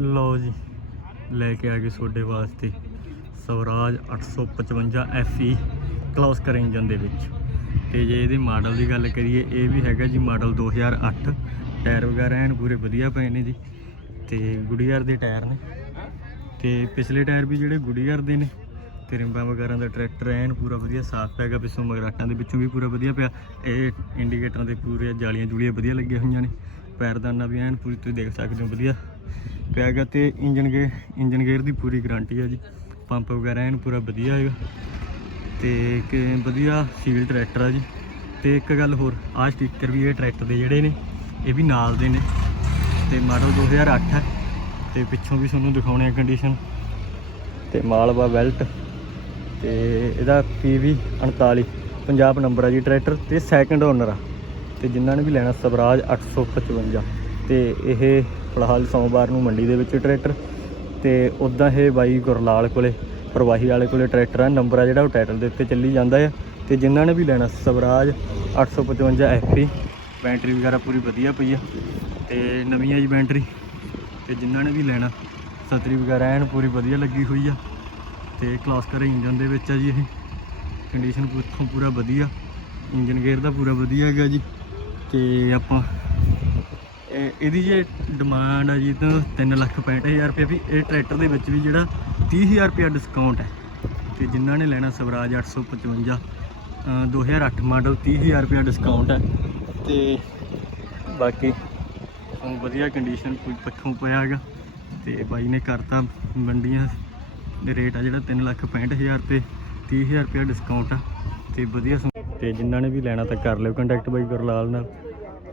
ਲਓ ਜੀ, ਲੈ ਕੇ ਆ ਗਏ ਤੁਹਾਡੇ ਵਾਸਤੇ ਸਵਰਾਜ 855 FE ਕਲੌਸਕਰ ਇੰਜਨ ਦੇ ਵਿੱਚ। ਤੇ ਜੇ ਇਹਦੇ ਮਾਡਲ ਦੀ ਗੱਲ ਕਰੀਏ, ਇਹ ਵੀ ਹੈਗਾ ਜੀ ਮਾਡਲ 2008 ਟਾਇਰ ਵਗੈਰਾ ਐਨ ਪੂਰੇ ਵਧੀਆ ਪਏ ਨੇ ਜੀ। ਤੇ ਗੁਡੀਅਰ ਦੇ ਟਾਇਰ ਨੇ। ਤੇ ਪਿਛਲੇ ਟਾਇਰ ਵੀ ਜਿਹੜੇ ਗੁਡੀਅਰ ਦੇ ਨੇ, ਤੇ ਰਿੰਬਾਂ ਵਗੈਰਾ ਦਾ ਟਰੈਕਟਰ ਐਨ ਪੂਰਾ ਵਧੀਆ ਸਾਫ਼ ਹੈਗਾ, ਪਿੱਛੋਂ ਮਗਰਾਟਾਂ ਦੇ ਵਿੱਚੋਂ ਵੀ ਪੂਰਾ ਵਧੀਆ ਪਿਆ। ਇਹ ਇੰਡੀਕੇਟਰਾਂ ਦੇ ਪੂਰੇ ਜਾਲੀਆਂ ਜੁਲੀਆਂ ਵਧੀਆ ਲੱਗੀਆਂ ਹੋਈਆਂ ਨੇ। ਪੈਰਦਾਨਾ ਵੀ ਐਨ ਪੂਰੀ ਤੁਸੀਂ ਦੇਖ ਸਕਦੇ ਹੋ, ਵਧੀਆ। ਪਿਆ ਹੈਗਾ ਤੇ ਇੰਜਨ ਗੇ ਇੰਜਨ ਗੇਅਰ ਦੀ ਪੂਰੀ ਗਾਰੰਟੀ ਹੈ ਜੀ। ਪੰਪ ਵਗੈਰਾ ਐਨ ਪੂਰਾ ਵਧੀਆ ਹੈਗਾ। ਤੇ ਕਿ ਵਧੀਆ ਸੀਲ ਟਰੈਕਟਰ ਆ ਜੀ। ਤੇ ਇੱਕ ਗੱਲ ਹੋਰ, ਆਹ ਸਟicker ਵੀ ਇਹ ਟਰੈਕਟਰ ਦੇ ਜਿਹੜੇ ਨੇ, ਇਹ ਵੀ ਨਾਲ ਦੇ ਨੇ। ਤੇ ਮਾਡਲ 2008 ਹੈ ਤੇ ਪਿੱਛੋਂ ਵੀ ਤੁਹਾਨੂੰ ਦਿਖਾਉਣੇ ਆ ਕੰਡੀਸ਼ਨ ਤੇ ਮਾਲਵਾ ਬੈਲਟ ਤੇ ਇਹਦਾ PV 39 ਪੰਜਾਬ ਨੰਬਰ ਆ ਜੀ ਟਰੈਕਟਰ ਤੇ ਸੈਕੰਡ ਓਨਰ ਆ। ਤੇ ਜਿਨ੍ਹਾਂ ਨੇ ਵੀ ਲੈਣਾ ਸਵਰਾਜ 855 ਤੇ ਇਹ ਫਿਲਹਾਲ ਸੋਮਵਾਰ ਨੂੰ ਮੰਡੀ ਦੇ ਵਿੱਚ ਟਰੈਕਟਰ ਤੇ ਉਦਾਂ ਇਹ ਬਾਈ ਗੁਰਲਾਲ ਕੋਲੇ, ਪ੍ਰਵਾਹੀ ਵਾਲੇ ਕੋਲੇ ਟਰੈਕਟਰ ਆ। ਨੰਬਰ ਆ ਜਿਹੜਾ ਉਹ ਟਾਈਟਲ ਦੇ ਉੱਤੇ ਚੱਲੀ ਜਾਂਦਾ ਆ ਤੇ ਜਿਨ੍ਹਾਂ ਨੇ ਵੀ ਲੈਣਾ ਸਵਰਾਜ 855 FE ਬੈਟਰੀ ਵਗੈਰਾ ਪੂਰੀ ਵਧੀਆ ਪਈ ਆ ਤੇ ਨਵੀਂ ਆ ਜੀ ਬੈਟਰੀ ਤੇ ਜਿਨ੍ਹਾਂ ਨੇ ਵੀ ਲੈਣਾ ਸਤਰੀ ਵਗੈਰਾ ਐਨ ਪੂਰੀ ਵਧੀਆ ਲੱਗੀ ਹੋਈ ਆ ਤੇ ਕਲਾਸਕਰ ਇੰਜਨ ਦੇ ਵਿੱਚ ਆ ਜੀ ਇਹ। ਕੰਡੀਸ਼ਨ ਪੂਰਾ ਪੂਰਾ ਵਧੀਆ। ਇੰਜਨ ਗੇਅਰ ਦਾ ਪੂਰਾ ਵਧੀਆ ਹੈਗਾ ਜੀ ਤੇ ਆਪਾਂ ਇਹ- ਇਹਦੀ ਜੇ ਡਿਮਾਂਡ ਆ ਜੀ ਤਾਂ 365000 ਰੁਪਏ ਵੀ ਇਹ ਟਰੈਕਟਰ ਦੇ ਵਿੱਚ ਵੀ ਜਿਹੜਾ 30000 ਰੁਪਏ ਡਿਸਕਾਊਂਟ ਹੈ। ਤੇ ਜਿਨ੍ਹਾਂ ਨੇ ਲੈਣਾ ਸਵਰਾਜ 855 ਅ, 2008 ਮਾਡਲ 30000 ਰੁਪਏ ਡਿਸਕਾਊਂਟ ਹੈ। ਤੇ ਬਾਕੀ ਉਹ ਵਧੀਆ ਕੰਡੀਸ਼ਨ ਕੋਈ ਪੱਖੋਂ ਪਿਆ ਹੈਗਾ। ਤੇ ਬਾਈ ਨੇ ਕਰਤਾ ਮੰਡੀਆਂ ਦੇ ਰੇਟ ਆ ਜਿਹੜਾ 365000 ਤੇ 30000 ਰੁਪਏ ਡਿਸਕਾਊਂਟ ਆ। ਤੇ ਵਧੀਆ ਸਮ- ਤੇ ਜਿਨ੍ਹਾਂ ਨੇ ਵੀ ਲੈਣਾ ਤਾਂ ਕਰ ਲਿਓ ਕੰਟੈਕਟ ਬਾਈ ਗੁਰਲਾਲ ਨਾਲ।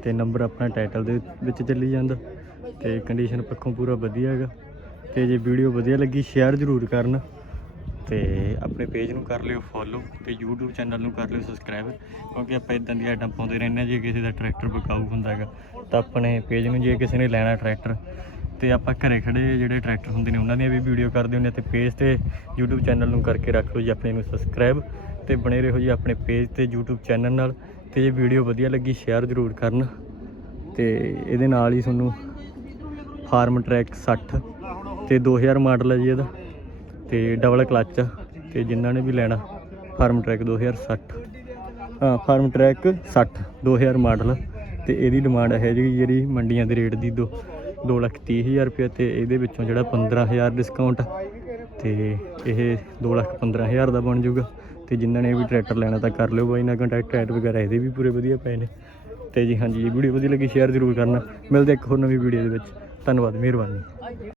ਤੇ ਨੰਬਰ ਆਪਣਾ ਟਾਈਟਲ ਦੇ ਵਿੱਚ ਚੱਲੀ ਜਾਂਦਾ ਤੇ ਕੰਡੀਸ਼ਨ ਪੱਖੋਂ ਪੂਰਾ ਵਧੀਆ ਹੈਗਾ ਤੇ ਜੇ ਵੀਡੀਓ ਵਧੀਆ ਲੱਗੀ ਸ਼ੇਅਰ ਜ਼ਰੂਰ ਕਰਨ ਤੇ ਆਪਣੇ ਪੇਜ ਨੂੰ ਕਰ ਲਿਓ ਫੋਲੋ ਤੇ YouTube ਚੈਨਲ ਨੂੰ ਕਰ ਲਿਓ ਸਬਸਕ੍ਰਾਈਬ ਕਿਉਂਕਿ ਆਪਾਂ ਇਦਾਂ ਦੀਆਂ ਆਈਟਮ ਪਾਉਂਦੇ ਰਹਿੰਦੇ ਹਾਂ, ਜੇ ਕਿਸੇ ਦਾ ਟਰੈਕਟਰ ਬਕਾਊ ਹੁੰਦਾ ਹੈਗਾ ਤਾਂ ਆਪਣੇ ਪੇਜ ਨੂੰ ਜੇ ਕਿਸੇ ਨੇ ਲੈਣਾ ਟਰੈਕਟਰ ਤੇ ਆਪਾਂ ਘਰੇ ਖੜੇ ਜਿਹੜੇ ਟਰੈਕਟਰ ਹੁੰਦੇ ਨੇ ਉਹਨਾਂ ਦੀਆਂ ਵੀ ਵੀਡੀਓ ਕਰਦੇ ਹੁੰਦੇ ਹਾਂ ਤੇ ਪੇਜ ਤੇ YouTube ਚੈਨਲ ਨੂੰ ਕਰਕੇ ਰੱਖ ਲਓ ਜੀ ਆਪਣੇ ਨੂੰ ਸਬਸਕ੍ਰਾਈਬ ਤੇ ਬਣੇ ਰਹੋ ਜੀ ਆਪਣੇ ਪੇਜ ਤੇ YouTube ਚੈਨਲ ਨਾਲ ਤੇ ਜੇ ਵੀਡੀਓ ਵਧੀਆ ਲੱਗੀ ਸ਼ੇਅਰ ਜ਼ਰੂਰ ਕਰਨ ਤੇ ਇਹਦੇ ਨਾਲ ਹੀ ਤੁਹਾਨੂੰ ਫਾਰਮ ਟਰੈਕ 60 ਤੇ 2000 ਮਾਡਲ ਹੈ ਜੀ ਇਹਦਾ ਤੇ ਡਬਲ ਕਲਚ ਆ ਤੇ ਜਿਨ੍ਹਾਂ ਨੇ ਵੀ ਲੈਣਾ, ਫਾਰਮ ਟਰੈਕ 2060 ਹਾਂ, ਫਾਰਮ ਟਰੈਕ 60 2000 ਮਾਡਲ ਤੇ ਇਹਦੀ ਡਿਮਾਂਡ ਹੈ ਜੀ ਜਿਹੜੀ ਮੰਡੀਆਂ ਦੇ ਰੇਟ ਦੀ ਦੋ ਦੋ ਲੱਖ ਤੀਹ ਹਜ਼ਾਰ ਰੁਪਏ ਤੇ ਇਹਦੇ ਵਿੱਚੋਂ ਜਿਹੜਾ 15000 ਡਿਸਕਾਊਂਟ ਤੇ ਇਹ 2 ਲੱਖ 15000 ਦਾ ਬਣ ਜਾਊਗਾ। ਤੇ ਜਿਨ੍ਹਾਂ ਨੇ ਵੀ ਟਰੈਕਟਰ ਲੈਣਾ ਤਾਂ ਕਰ ਲਿਓ ਬਾਈ ਨਾਲ ਕੰਟੈਕਟ ਐਡ ਵਗੈਰਾ ਇਹਦੇ ਵੀ ਪੂਰੇ ਵਧੀਆ ਪਏ ਨੇ। ਤੇ ਜੀ, ਹਾਂਜੀ ਇਹ ਵੀਡੀਓ ਵਧੀਆ ਲੱਗੀ ਸ਼ੇਅਰ ਜ਼ਰੂਰ ਕਰਨਾ। ਮਿਲਦੇ ਇੱਕ ਹੋਰ ਨਵੀਂ ਵੀਡੀਓ ਦੇ ਵਿੱਚ। ਧੰਨਵਾਦ, ਮਿਹਰਬਾਨੀ।